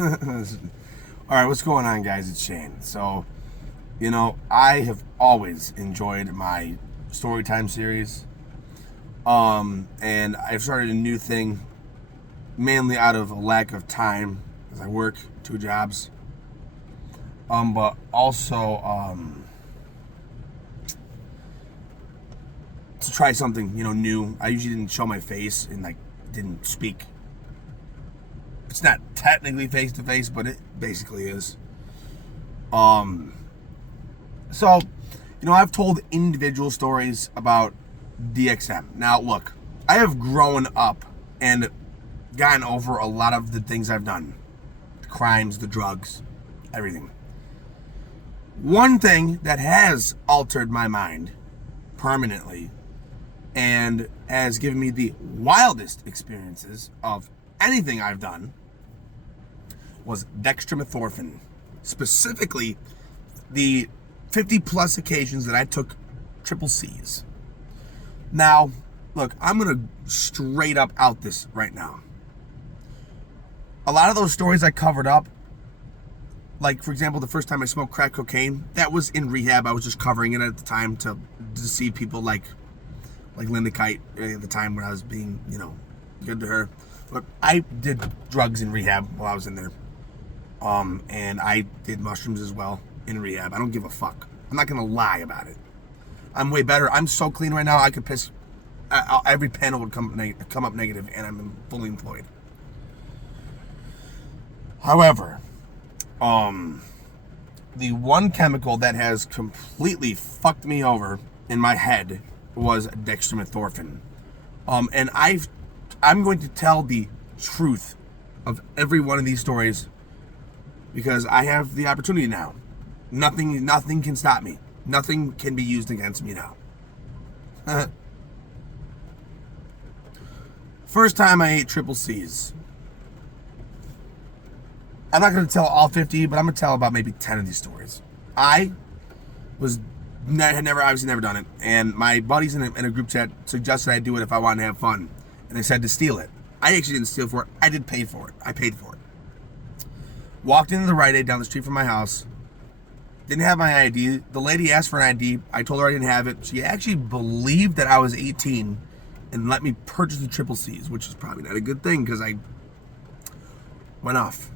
Alright, what's going on, guys? It's Shane. So, I have always enjoyed my Storytime series. And I've started a new thing mainly out of a lack of time as I work 2 jobs. But also, to try something, new. I usually didn't show my face and, didn't speak. It's not technically face to face, but it basically is. So, I've told individual stories about DXM. Now, look, I have grown up and gotten over a lot of the things I've done. The crimes, the drugs, everything. One thing that has altered my mind permanently and has given me the wildest experiences of anything I've done was dextromethorphan. Specifically, the 50 plus occasions that I took triple C's. Now, look, I'm going to straight up out this right now. A lot of those stories I covered up, like, for example, the first time I smoked crack cocaine, that was in rehab. I was just covering it at the time to deceive people like Linda Kite at the time when I was being, good to her. But I did drugs in rehab while I was in there. And I did mushrooms as well in rehab. I don't give a fuck. I'm not going to lie about it. I'm way better. I'm so clean right now, I could piss. Every panel would come up negative, and I'm fully employed. However, the one chemical that has completely fucked me over in my head was dextromethorphan. And I'm going to tell the truth of every one of these stories because I have the opportunity now. Nothing can stop me. Nothing can be used against me now. First time I ate triple C's. I'm not going to tell all 50, but I'm going to tell about maybe 10 of these stories. I had obviously never done it, and my buddies in a group chat suggested I do it if I wanted to have fun, and they said to steal it. I actually didn't steal for it. I did pay for it. I paid for it. Walked into the Rite Aid down the street from my house. Didn't have my ID. The lady asked for an ID. I told her I didn't have it. She actually believed that I was 18 and let me purchase the triple C's, which is probably not a good thing because I went off.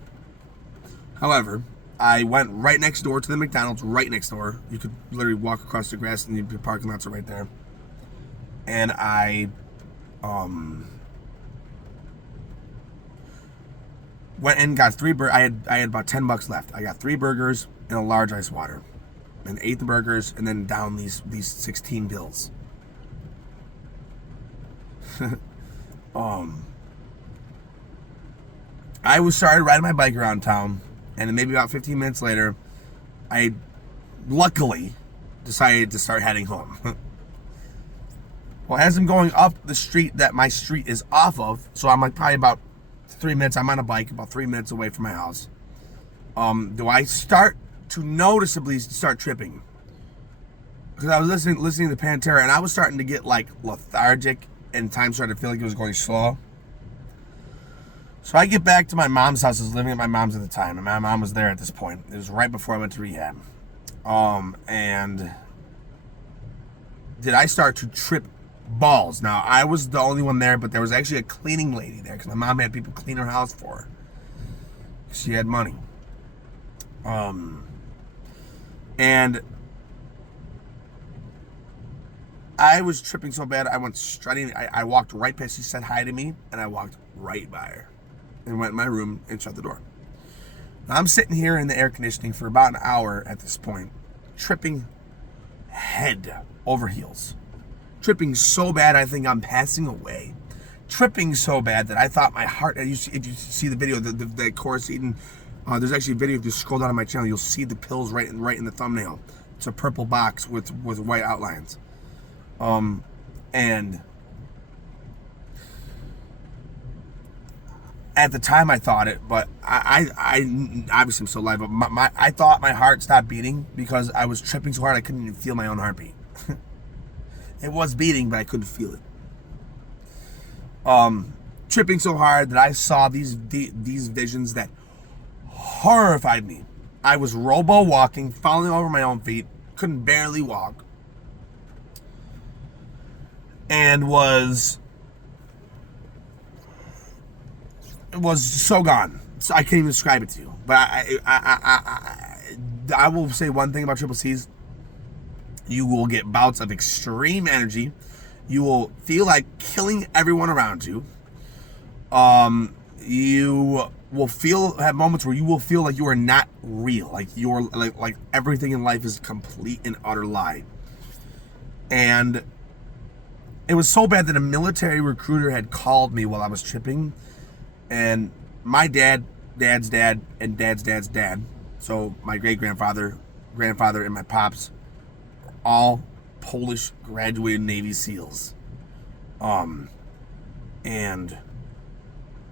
However, I went right next door to the McDonald's, right next door. You could literally walk across the grass and the parking lots are right there. And I went and got 3 burgers. I had about $10 left. I got 3 burgers and a large ice water, and ate the burgers and then down these 16 pills. I started riding my bike around town, and then maybe about 15 minutes later, I luckily decided to start heading home. Well, as I'm going up the street that my street is off of, so I'm probably about 3 minutes. I'm on a bike about 3 minutes away from my house. Do I start to noticeably start tripping? Because I was listening to Pantera, and I was starting to get lethargic, and time started to feel like it was going slow. So I get back to my mom's house. I was living at my mom's at the time, and my mom was there at this point. It was right before I went to rehab. And did I start to trip balls? Now, I was the only one there, but there was actually a cleaning lady there because my mom had people clean her house for her. She had money. And I was tripping so bad, I went strutting. I walked right past. She said hi to me, and I walked right by her and went in my room and shut the door. Now, I'm sitting here in the air conditioning for about an hour at this point, tripping head over heels. Tripping so bad, I think I'm passing away. Tripping so bad that I thought my heart, if you see the video, the Coricidin, there's actually a video, if you scroll down on my channel, you'll see the pills right in the thumbnail. It's a purple box with white outlines. And at the time I thought it, but I obviously I'm still alive, but I thought my heart stopped beating because I was tripping so hard I couldn't even feel my own heartbeat. It was beating, but I couldn't feel it. Tripping so hard that I saw these visions that horrified me. I was robo walking, falling over my own feet, couldn't barely walk, and was so gone. So I can't even describe it to you. But I will say one thing about triple C's: you will get bouts of extreme energy. You will feel like killing everyone around you. You will have moments where you will feel like you are not real, like you're like everything in life is a complete and utter lie. And it was so bad that a military recruiter had called me while I was tripping, and my dad's dad, and dad's dad, so my grandfather, and my pops, all Polish graduated Navy SEALs. And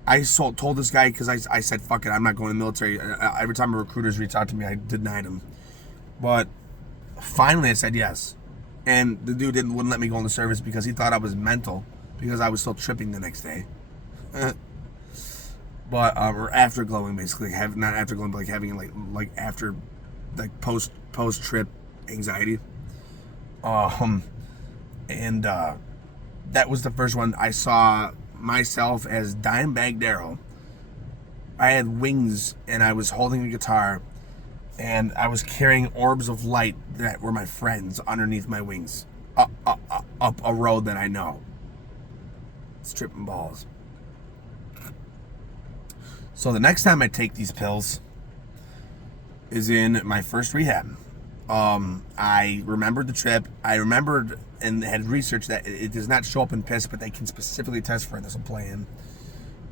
I told this guy, because I said, fuck it, I'm not going to the military. Every time recruiters reached out to me, I denied them. But finally I said yes. And the dude wouldn't let me go in the service because he thought I was mental, because I was still tripping the next day. But or afterglowing, basically, not afterglowing, but like having like after, like post trip anxiety. And that was the first one I saw myself as Dimebag Darrell. I had wings and I was holding a guitar, and I was carrying orbs of light that were my friends underneath my wings, up a road that I know. It's tripping balls. So the next time I take these pills is in my first rehab. I remembered the trip. I remembered and had researched that it does not show up in piss, but they can specifically test for it. This will play in.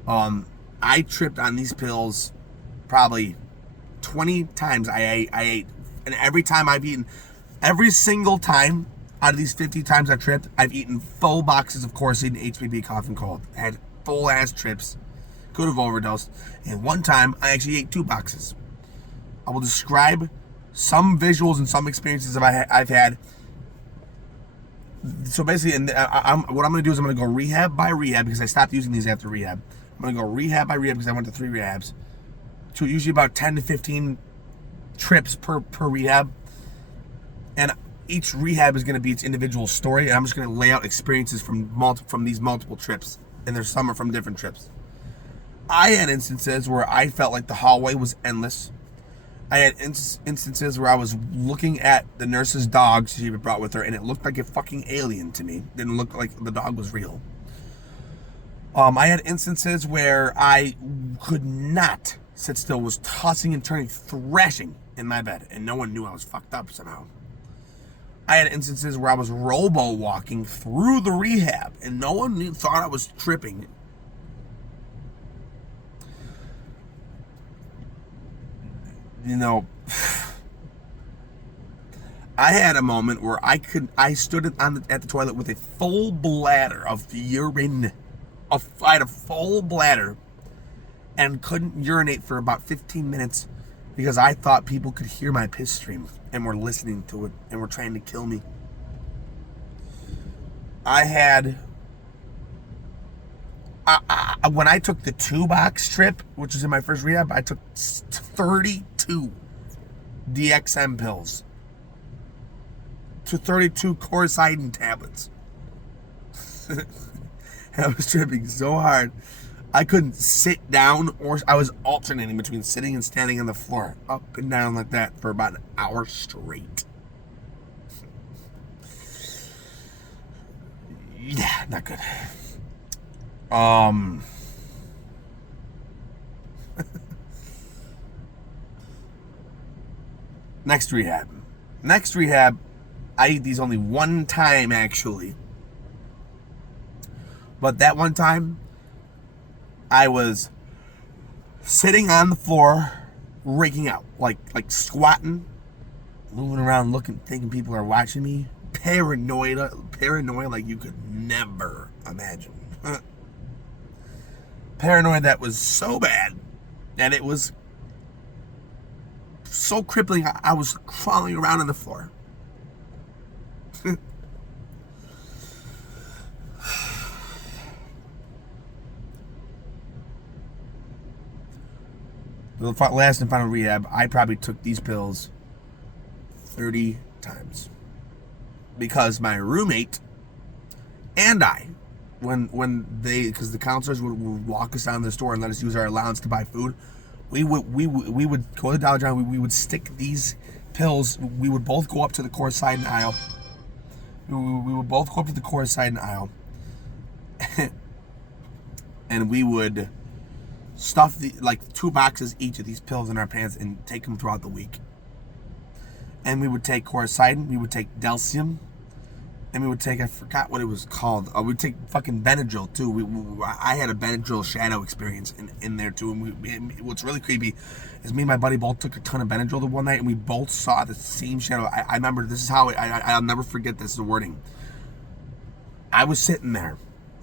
I tripped on these pills probably 20 times. I ate, and every time I've eaten, every single time out of these 50 times I tripped, I've eaten full boxes of Coricidin, HPB, cough and cold. Had full ass trips. Could have overdosed. And one time I actually ate 2 boxes. I will describe some visuals and some experiences I've had. So basically, what I'm going to do is I'm going to go rehab by rehab, because I stopped using these after rehab. I'm going to go rehab by rehab because I went to 3 rehabs. So usually about 10 to 15 trips per rehab. And each rehab is going to be its individual story. And I'm just going to lay out experiences from these multiple trips. And there's some are from different trips. I had instances where I felt like the hallway was endless. I had instances where I was looking at the nurse's dog she brought with her, and it looked like a fucking alien to me. Didn't look like the dog was real. I had instances where I could not sit still, was tossing and turning, thrashing in my bed, and no one knew I was fucked up somehow. I had instances where I was robo walking through the rehab, and no one thought I was tripping. You know, I had a moment where I stood at the toilet with a full bladder of urine. I had a full bladder and couldn't urinate for about 15 minutes because I thought people could hear my piss stream and were listening to it and were trying to kill me. When I took the 2-box trip, which was in my first rehab, I took 32 DXM pills to 32 Coricidin tablets. And I was tripping so hard, I couldn't sit down, or I was alternating between sitting and standing on the floor, up and down like that for about an hour straight. Yeah, not good. Next rehab, I eat these only one time actually. But that one time, I was sitting on the floor, raking out, like squatting, moving around, looking, thinking people are watching me. Paranoid like you could never imagine. Paranoid that was so bad that it was so crippling. I was crawling around on the floor. the last and final rehab, I probably took these pills 30 times. Because my roommate and I, because the counselors would walk us down to the store and let us use our allowance to buy food, we would go to the Dollar General. We would stick these pills. We would both go up to the Coricidin aisle. We would both go up to the Coricidin aisle, and we would stuff like 2 boxes each of these pills in our pants and take them throughout the week. And we would take Coricidin, we would take Delcium, and we would take, I forgot what it was called. We'd take fucking Benadryl too. I had a Benadryl shadow experience in there too. And what's really creepy is me and my buddy both took a ton of Benadryl the one night, and we both saw the same shadow. I remember, this is how, I'll never forget this, the wording. I was sitting there,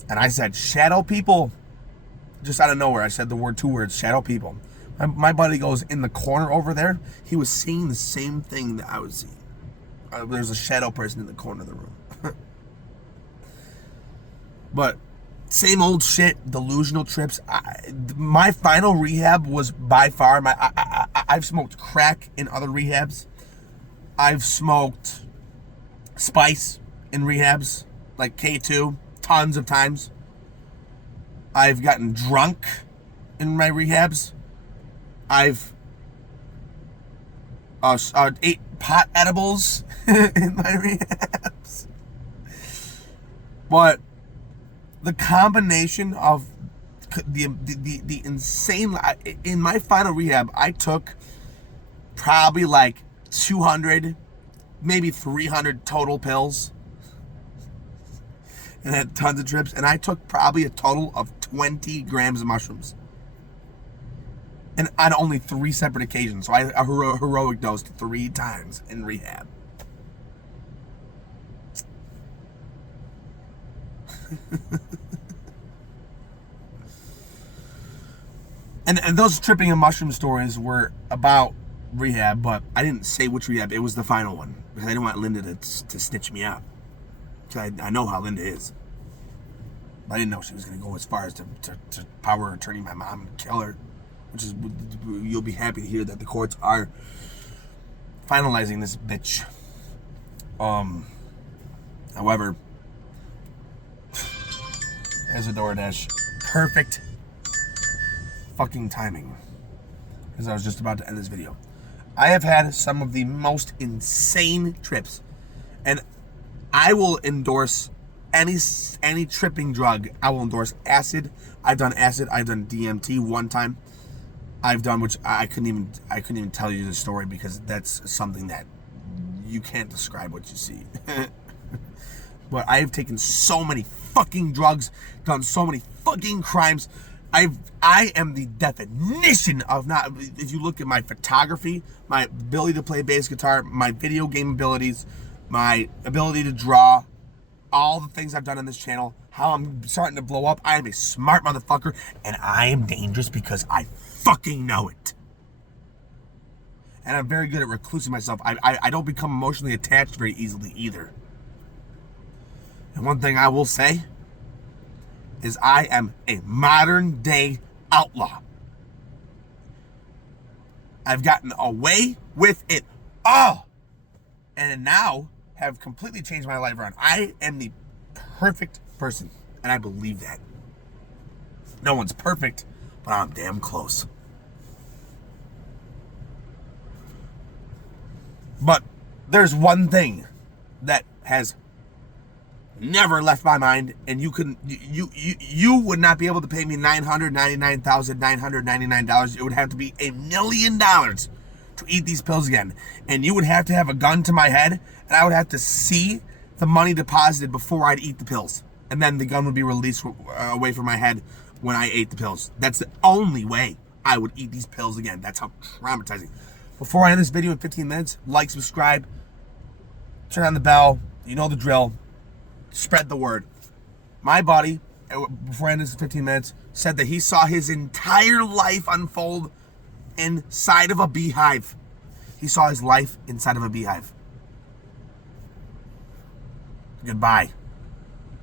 and I said, shadow people. Just out of nowhere, I said the word, 2 words, shadow people. My buddy goes, in the corner over there, he was seeing the same thing that I was seeing. There's a shadow person in the corner of the room. But same old shit, delusional trips. My final rehab was by far I've smoked crack in other rehabs. I've smoked spice in rehabs, like K2, tons of times. I've gotten drunk in my rehabs. I've ate pot edibles in my rehabs. But the combination of the insane, in my final rehab, I took probably like 200, maybe 300 total pills, and had tons of trips, and I took probably a total of 20 grams of mushrooms, and on only 3 separate occasions. So I heroic dosed 3 times in rehab. And those tripping and mushroom stories were about rehab, but I didn't say which rehab. It was the final one, because I didn't want Linda to snitch me out. Because I know how Linda is. I didn't know she was going to go as far as to power of attorney my mom and kill her. Which is, you'll be happy to hear that the courts are finalizing this bitch. However, as a DoorDash, perfect fucking timing, because I was just about to end this video. I have had some of the most insane trips, and I will endorse any tripping drug. I will endorse acid. I've done acid. I've done DMT one time. I've done, which I couldn't even tell you the story, because that's something that you can't describe what you see. But I have taken so many fucking drugs, done so many fucking crimes. I am the definition of not. If you look at my photography, my ability to play bass guitar, my video game abilities, my ability to draw, all the things I've done on this channel, how I'm starting to blow up, I am a smart motherfucker, and I am dangerous because I fucking know it. And I'm very good at reclusing myself. I don't become emotionally attached very easily either. And one thing I will say is I am a modern day outlaw. I've gotten away with it all, and now have completely changed my life around. I am the perfect person, and I believe that. No one's perfect, but I'm damn close. But there's one thing that has never left my mind, and you would not be able to pay me $999,999. It would have to be $1 million to eat these pills again, and you would have to have a gun to my head, and I would have to see the money deposited before I'd eat the pills, and then the gun would be released away from my head when I ate the pills. That's the only way I would eat these pills again. That's how traumatizing. Before I end this video in 15 minutes, like, subscribe, turn on the bell. You know the drill. Spread the word. My buddy, before I end this in 15 minutes, said that he saw his entire life unfold inside of a beehive. He saw his life inside of a beehive. Goodbye.